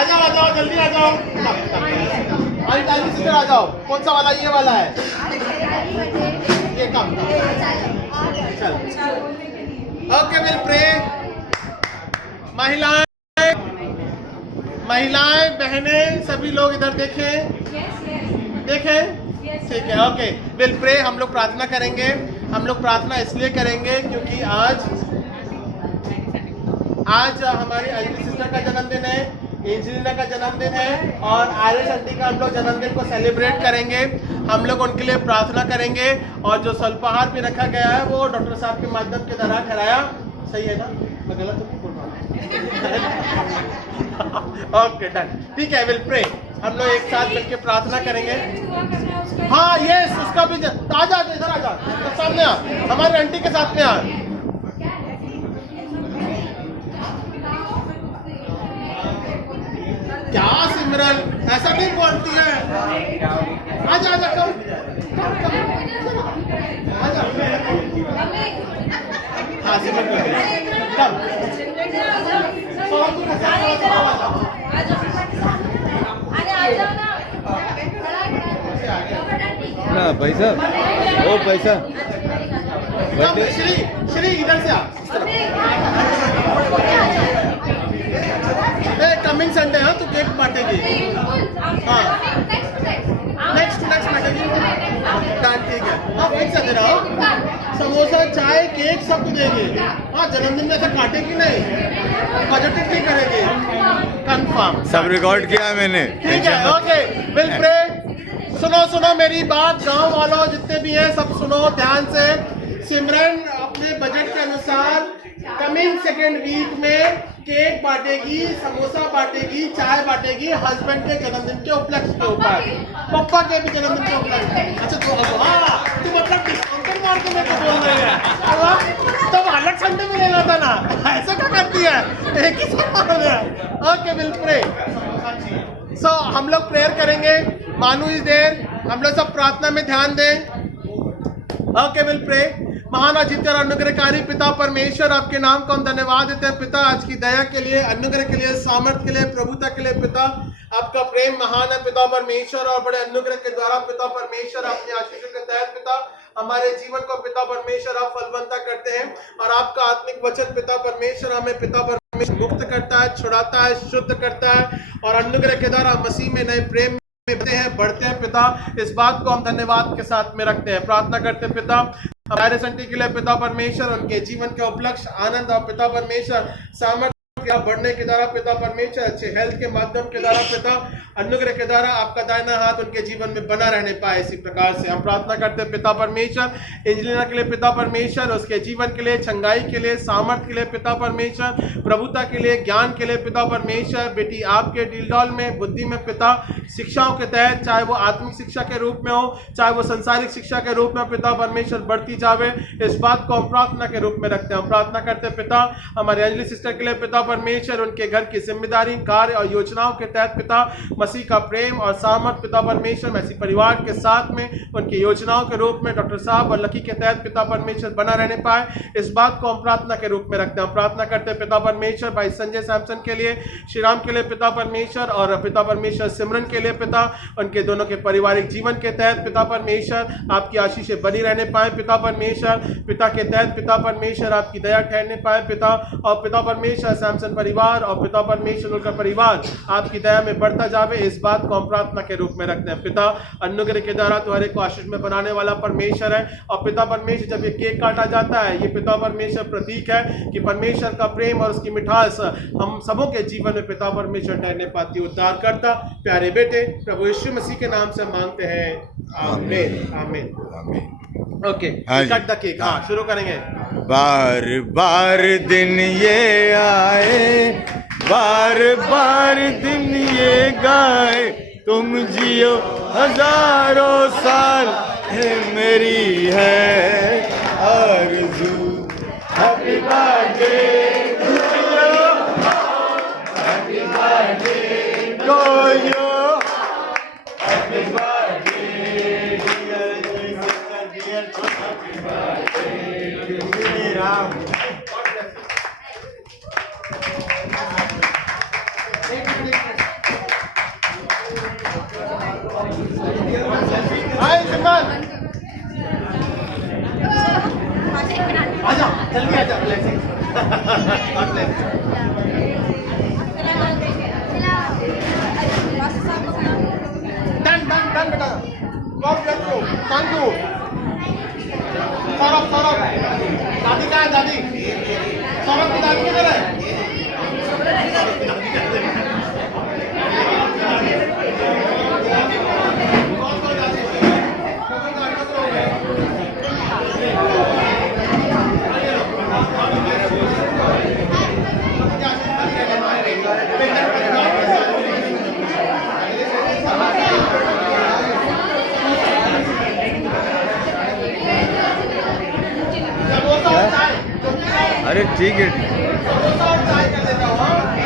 आ जाओ जल्दी आ जाओ। सिस्टर आ जाओ। कौन सा वाला? ये वाला है। ये कम। चल ओके विल प्रे। महिलाएं बहनें सभी लोग इधर देखें। ठीक है ओके विल प्रे। हम लोग प्रार्थना करेंगे। हम लोग प्रार्थना इसलिए करेंगे क्योंकि आज हमारी अंजलि सिस्टर का जन्मदिन है, एंजेलिना का जन्मदिन है और आयरिस आंटी का हम लोग जन्मदिन को सेलिब्रेट करेंगे। हम लोग उनके लिए प्रार्थना करेंगे और जो स्वल्पाहार भी रखा गया है वो डॉक्टर साहब के माध्यम के द्वारा ठहराया। सही है ना? मैं गलत तो नहीं बोल रहा? Okay done. ठीक है विल प्रे। हम लोग एक साथ मिलकर प्रार्थना करेंगे। हाँ यस उसका भी आजा इधर आजा, सामने आ, हमारी आंटी के साथ में आ। क्या सिमरन ऐसा नहीं बोलती है? आजा कम आजा। हाँ सिमरन कम। ना पैसा वो पैसा श्री इधर से आ। कमिंग संडे हाँ तो केक बांटेगी। हाँ नेक्स्ट बांटेगी। ठीक है आप फिक्स दे रहा हो। समोसा चाय केक सब कुछ देगी। हाँ जन्मदिन में ऐसा काटेगी नहीं, बजटिंग नहीं करेगी। कंफर्म सब रिकॉर्ड किया मैंने। ठीक है ओके विल प्रे। सुनो मेरी बात। गांव वालों जितने भी हैं सब सुनो ध्यान से। सिमरन अपने बजट के अनुसार कमिंग सेकेंड वीक में केक बांटेगी, समोसा बांटेगी, चाय बांटेगी हस्बैंड के जन्मदिन के उपलक्ष्य के ऊपर, पप्पा के भी जन्मदिन के उपलक्ष्य। अच्छा तो तुम मतलब डिस्काउंट मार के मेरे को बोल रहे हैं तब अलग संडे में लेना था ना, ऐसा क्या करती है? एक ही साथ ओके विल प्रे। सो हम लोग प्रेयर करेंगे। मानू इज देयर। हम लोग सब प्रार्थना में ध्यान दें। Okay will pray. महान अजित और अनुग्रहकारी पिता परमेश्वर आपके नाम को हम धन्यवाद देते हैं पिता, आज की दया के लिए, अनुग्रह के लिए, सामर्थ्य के लिए, प्रभुता के लिए पिता। आपका प्रेम महान है पिता परमेश्वर और बड़े अनुग्रह के द्वारा पिता परमेश्वर अपने आशीषों के तहत पिता हमारे जीवन को पिता परमेश्वर आप फलवंता करते हैं और आपका आत्मिक वचन पिता परमेश्वर हमें पिता परमेश्वर मुक्त करता है, छुड़ाता है, शुद्ध करता है और अनुग्रह के द्वारा मसीह में नए प्रेम बढ़ते हैं पिता। इस बात को हम धन्यवाद के साथ में रखते हैं। प्रार्थना करते हैं पिता हमारे संटी के लिए पिता परमेश्वर, उनके जीवन के उपलक्ष्य आनंद और पिता परमेश्वर सामर्थ्य बढ़ने के द्वारा पिता परमेश्वर अच्छे हेल्थ के माध्यम के द्वारा पिता अनुग्रह के द्वारा आपका दाहिना हाथ उनके जीवन में बना रहने पाए। इसी प्रकार से हम प्रार्थना करते हैं पिता परमेश्वर एंजेलिना के लिए पिता परमेश्वर, उसके जीवन के लिए, चंगाई के लिए, सामर्थ्य के लिए पिता परमेश्वर, प्रभुता के लिए, ज्ञान के लिए पिता परमेश्वर। बेटी आपके डीलडॉल में बुद्धि में पिता शिक्षाओं के तहत, चाहे वो आत्मिक शिक्षा के रूप में हो चाहे वो संसारिक शिक्षा के रूप में पिता परमेश्वर बढ़ती जावे। इस बात को हम प्रार्थना के रूप में रखते हैं। हम प्रार्थना करते हैं पिता हमारी अंजलि सिस्टर के लिए पिता परमेश्वर, उनके घर की जिम्मेदारी, कार्य और योजनाओं के तहत पिता मसीह का प्रेम और सामर्थ पिता परमेश्वर मसीह परिवार के साथ में उनकी योजनाओं के रूप में डॉक्टर साहब और लकी के तहत पिता परमेश्वर बना रहने पाए। इस बात को हम प्रार्थना के रूप में रखते हैं। हम प्रार्थना करते हैं पिता परमेश्वर भाई संजय सैमसन के लिए, श्री राम के लिए पिता परमेश्वर और पिता परमेश्वर सिमरन के लिए पिता, उनके दोनों के पारिवारिक जीवन के तहत पिता परमेश्वर आपकी आशीषें बनी रहने पाए पिता परमेश्वर। पिता के तहत पिता परमेश्वर आपकी दया ठहरने पाए पिता, और पिता परमेश्वर सैमसन परिवार और पिता परमेश्वर उनका परिवार आपकी दया में बढ़ता जावे। इस बात को हम प्रार्थना के रूप में रखते हैं पिता। अनुग्रह के द्वारा तुम्हारे को आशीष में बनाने वाला परमेश्वर है और पिता परमेश्वर जब ये केक काटा जाता है ये पिता परमेश्वर प्रतीक है कि परमेश्वर का प्रेम और उसकी मिठास हम सबों के जीवन में पिता परमेश्वर ठहरने पाती। उद्धार करता प्यारे बेटे प्रभु यीशु मसीह के नाम से मांगते हैं, आमीन आमीन। Okay cut the cake. हाँ शुरू करेंगे। बार बार दिन ये आए, बार बार दिन ये गाए, तुम जियो हजारों साल है मेरी है आरज़ू। Happy birthday to you, happy birthday to you, happy birthday dear happy birthday Shri Ram. एक मिनट आजा जल्दी आजा blessing God bless done done done बेटा God bless you thank you Saurabh Saurabh दादी कहाँ है दादी सौरभ की दादी किधर है अरे ठीक है